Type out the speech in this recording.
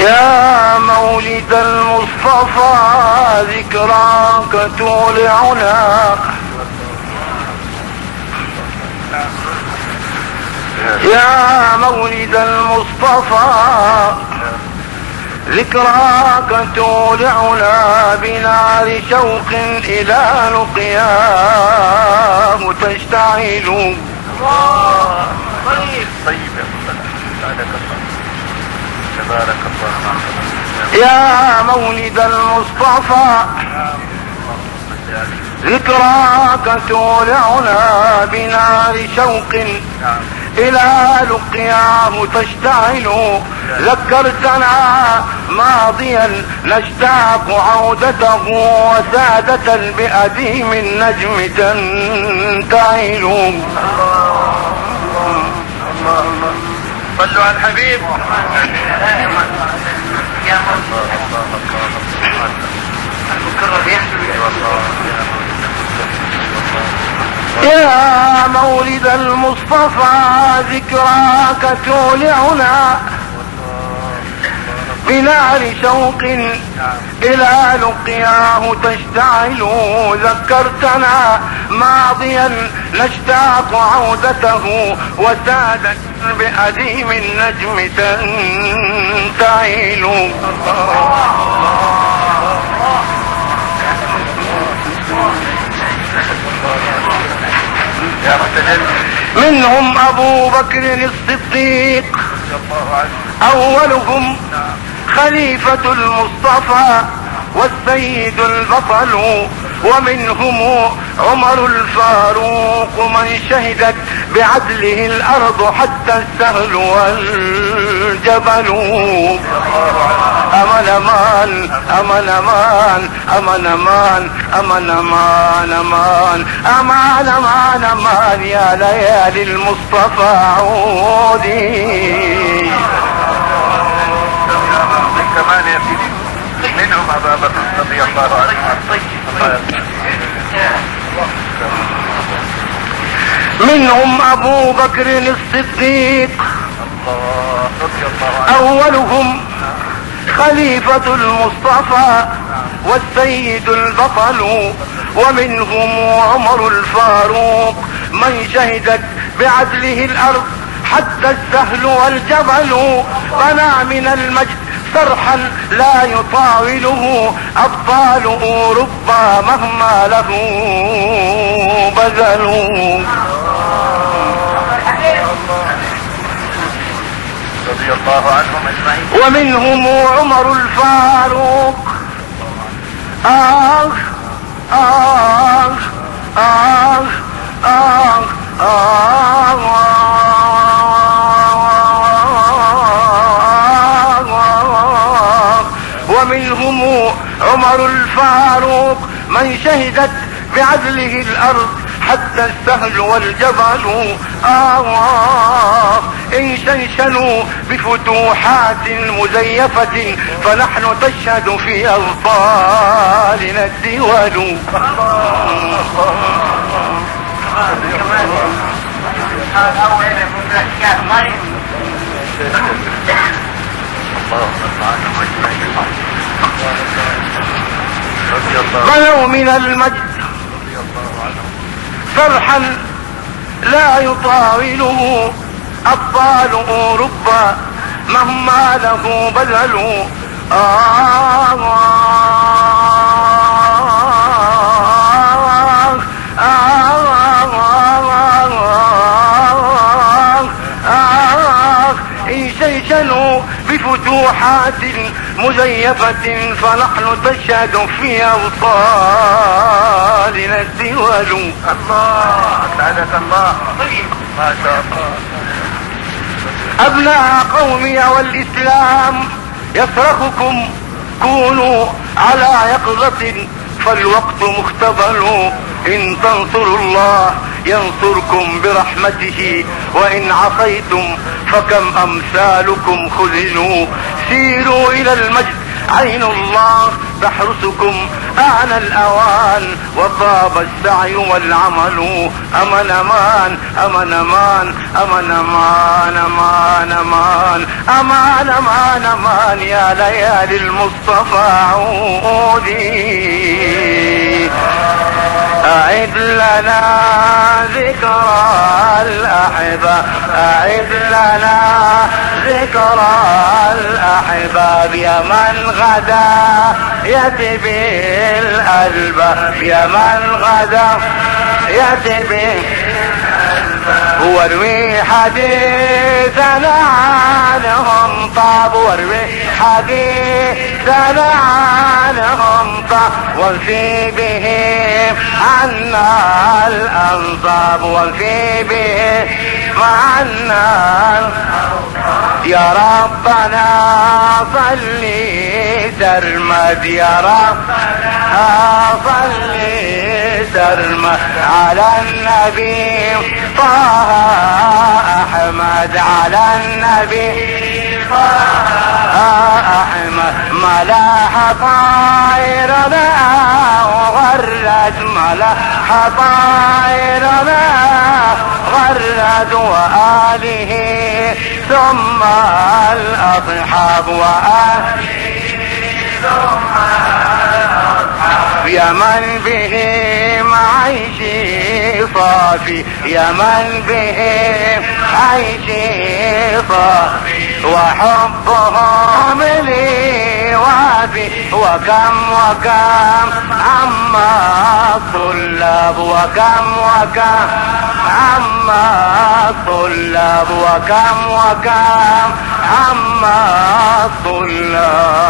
يا مولد المصطفى ذكراك تولعنا، يا مولد المصطفى ذكراك تولعنا بنار شوق إلى لقياه تشتعل. طيب تبارك الله. يا مولد المصطفى ذكراك تولعنا بنار شوق إلى لقياه تشتعل. ذكرتنا ماضيا نشتاق عودته وسادة بأديم النجم تنتعل. صلوا على الحبيب. يا مولد المصطفى ذكراك تولعنا بنار شوق إلى لقياه تشتعل. ذكرتنا ماضيا نشتاق عودته وسادة بأديم النجم تنتعل. منهم أبو بكر الصديق أولهم خليفة المصطفى والسيد البطل، ومنهم عمر الفاروق من شهدت بعدله الأرض حتى السهل والجبل. أمن أمان أمن أمان أمن أمان أمن أمان أمان أمان أمان أمان يا ليالي المصطفى عودي. كمان يا سيدي منهم أبا بكر رضي الله عنه، منهم أبو بكر الصديق أولهم خليفة المصطفى والسيد البطل، ومنهم عمر الفاروق من شهدت بعدله الأرض حتى السهل والجبل. بنى من المجد صرحا لا يطاوله أبطاله ربما مهما له بذلوا. رضي الله عنهم اجمعين. ومنهم عمر الفاروق آه آه آه آه آه ومنهم عمر الفاروق من شهدت بعدله الأرض حتى السهل والجبل. إن شنشنوا بفتوحات مزيفة فنحن تشهد في أبطالنا الدول. بنوا من المجد فرحا لا يطاوله أبطاله ربا مهما له بذلوا. إن شيشنوا بفتوحات مزيفة فنحن تشهد في أبطالنا الدول. الله أسعدك الله. ما شاء الله. أبناء قومي والإسلام يصرخكم كونوا على يقظة فالوقت مختبل. إن تنصروا الله ينصركم برحمته وإن عصيتم فكم أمثالكم خذلوا. سيروا إلى المجد عين الله تحرسكم آن الأوان وطاب السعي والعمل. أمان أمان أمان أمان أمان أمان أمان أمان أمان أمان أمان يا ليالي المصطفى عودي. أعد لنا ذكرى الأحبة، أعد لنا ذكرى الأحباب، يا من غدا يتبي الألباب، يا من غدا يتبي واروي حديثنا عنهم طاب، واروي حديثنا عنهم طاب، وانفي بهم عنا الأنصاب، وانفي بهم عنا. يا ربنا صلي سرمد، يا ربنا صلي سرمد على النبي طه أحمد، على النبي طه أحمد. ملاح طائرنا وغرد، ملاح طائرنا غرد وآله ثم الأصحاب، وآله ثم الأصحاب. يا من به عيشي صافي، يا من به عيشي صافي، وحبهم لي وافي. وكم وكم عما الطلاب، وكم وكم عما الطلاب، وكم وكم عما الطلاب.